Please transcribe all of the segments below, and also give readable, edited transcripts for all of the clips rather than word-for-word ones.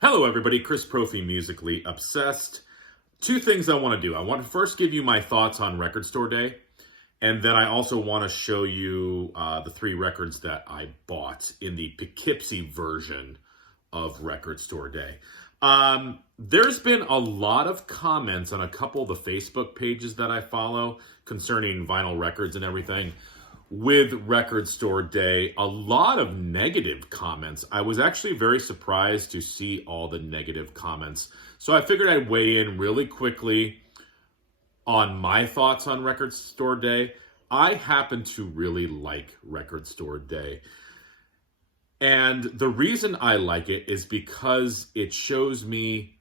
Hello everybody, Chris Profi, Musically Obsessed. Two things I want to do. I want to first give you my thoughts on Record Store Day, and then I also want to show you the three records that I bought in the Poughkeepsie version of Record Store Day. There's been a lot of comments on a couple of the Facebook pages that I follow concerning vinyl records and everything. With Record Store Day, a lot of negative comments. I was actually very surprised to see all the negative comments. So I figured I'd weigh in really quickly on my thoughts on Record Store Day. I happen to really like Record Store Day. And the reason I like it is because it shows me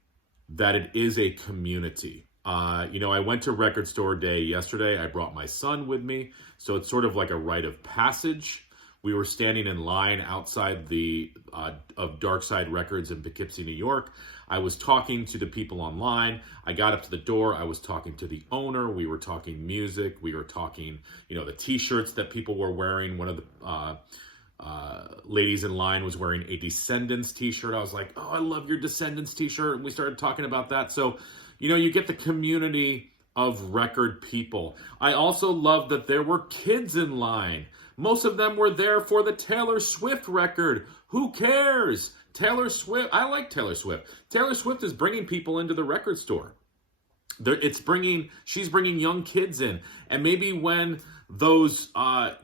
that it is a community. I went to Record Store Day yesterday. I brought my son with me, so it's sort of like a rite of passage. We were standing in line outside of Dark Side Records in Poughkeepsie, New York. I was talking to the people online. I got up to the door. I was talking to the owner. We were talking music. We were talking, the T-shirts that people were wearing. One of the ladies in line was wearing a Descendants T-shirt. I was like, oh, I love your Descendants T-shirt. And we started talking about that. So, you get the community of record people. I also love that there were kids in line. Most of them were there for the Taylor Swift record. Who cares? Taylor Swift, I like Taylor Swift. Taylor Swift is bringing people into the record store. She's bringing young kids in. And maybe when those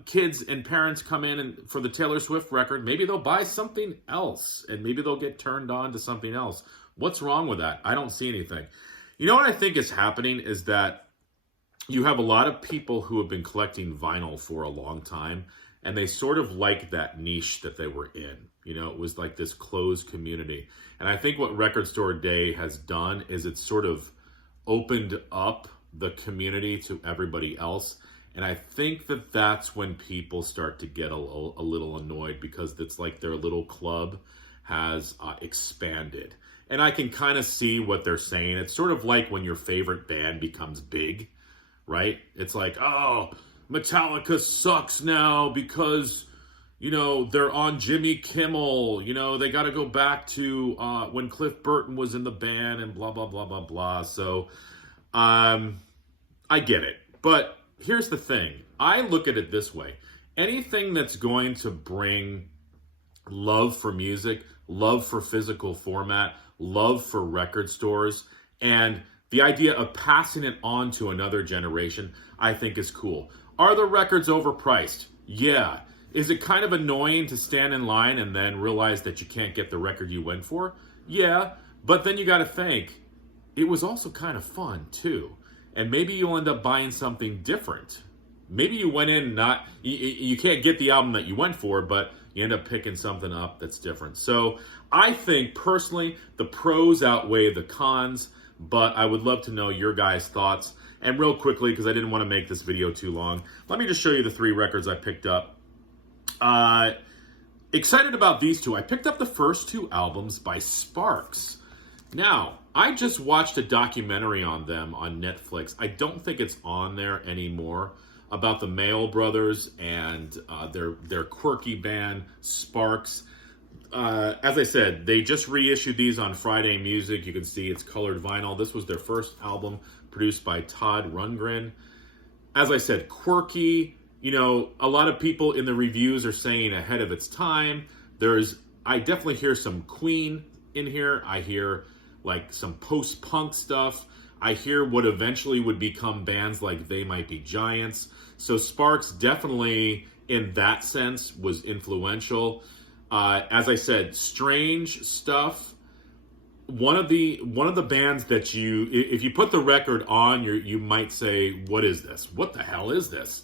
kids and parents come in and for the Taylor Swift record, maybe they'll buy something else and maybe they'll get turned on to something else. What's wrong with that? I don't see anything. You know what I think is happening is that you have a lot of people who have been collecting vinyl for a long time, and they sort of like that niche that they were in. It was like this closed community. And I think what Record Store Day has done is it's sort of opened up the community to everybody else. And I think that that's when people start to get a little annoyed because it's like their little club has expanded. And I can kind of see what they're saying. It's sort of like when your favorite band becomes big, right? It's like, oh, Metallica sucks now because, they're on Jimmy Kimmel. They got to go back to when Cliff Burton was in the band and blah, blah, blah, blah, blah. So I get it. But here's the thing. I look at it this way. Anything that's going to bring love for music, love for physical format, love for record stores, and the idea of passing it on to another generation, I think is cool. Are the records overpriced? Yeah. Is it kind of annoying to stand in line and then realize that you can't get the record you went for? Yeah. But then you got to think, it was also kind of fun too. And maybe you'll end up buying something different. Maybe you went in you can't get the album that you went for, but you end up picking something up that's different. So I think personally the pros outweigh the cons, but I would love to know your guys' thoughts. And real quickly, because I didn't want to make this video too long, let me just show you the three records I picked up. Excited about these two. I picked up the first two albums by Sparks. Now, I just watched a documentary on them on Netflix. I don't think it's on there anymore, about the Mail brothers and their quirky band, Sparks. As I said, they just reissued these on Friday Music. You can see it's colored vinyl. This was their first album produced by Todd Rundgren. As I said, quirky. A lot of people in the reviews are saying ahead of its time. I definitely hear some Queen in here. I hear like some post-punk stuff. I hear what eventually would become bands like They Might Be Giants. So Sparks definitely, in that sense, was influential. As I said, strange stuff. One of the bands that if you put the record on, you might say, what is this? What the hell is this?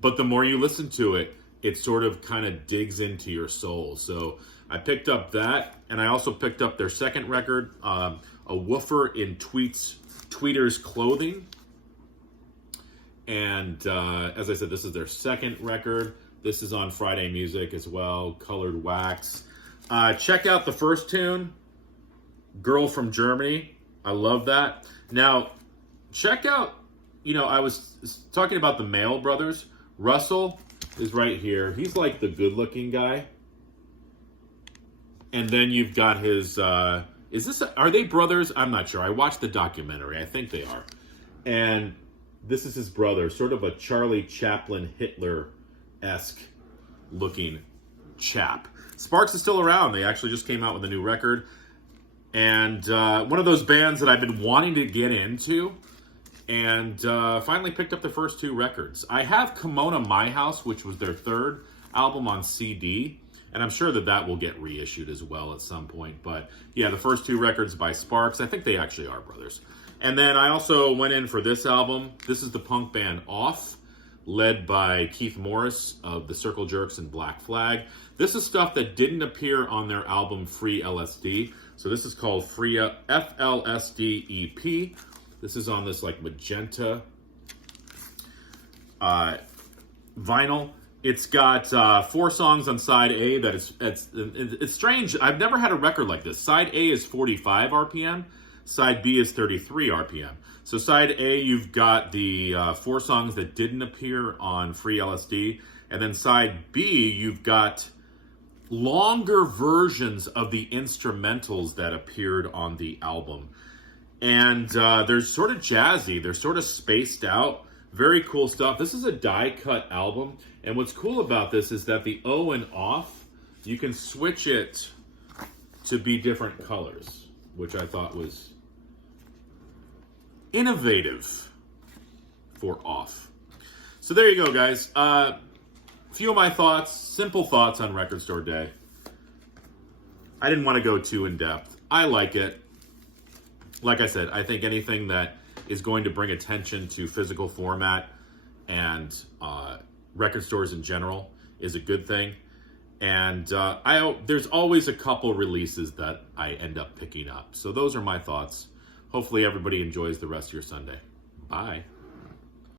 But the more you listen to it, it sort of kind of digs into your soul. So I picked up that, and I also picked up their second record, A Woofer in Tweeter's Clothing. And as I said, this is their second record. This is on Friday Music as well, Colored Wax. Check out the first tune, Girl from Germany. I love that. Now, check out, I was talking about the Mail brothers. Russell is right here. He's like the good-looking guy. And then you've got his are they brothers? I'm not sure. I watched the documentary. I think they are. And this is his brother, sort of a Charlie Chaplin Hitler-esque looking chap. Sparks is still around. They actually just came out with a new record. And one of those bands that I've been wanting to get into, and finally picked up the first 2 records. I have Kimona My House, which was their 3rd album on CD, and I'm sure that will get reissued as well at some point. But yeah, the first 2 records by Sparks, I think they actually are brothers. And then I also went in for this album. This is the punk band Off, led by Keith Morris of the Circle Jerks and Black Flag. This is stuff that didn't appear on their album Free LSD. So this is called Free FLSD EP. This is on this like magenta vinyl. It's got 4 songs on side A. It's strange. I've never had a record like this. Side A is 45 RPM. Side B is 33 RPM. So side A, you've got the 4 songs that didn't appear on Free LSD. And then side B, you've got longer versions of the instrumentals that appeared on the album. And they're sort of jazzy. They're sort of spaced out. Very cool stuff. This is a die-cut album. And what's cool about this is that the O and Off, you can switch it to be different colors, which I thought was innovative for Off. So there you go, guys. A few of my thoughts, simple thoughts on Record Store Day. I didn't want to go too in-depth. I like it. Like I said, I think anything that is going to bring attention to physical format and record stores in general is a good thing. And there's always a couple releases that I end up picking up. So those are my thoughts. Hopefully everybody enjoys the rest of your Sunday. Bye.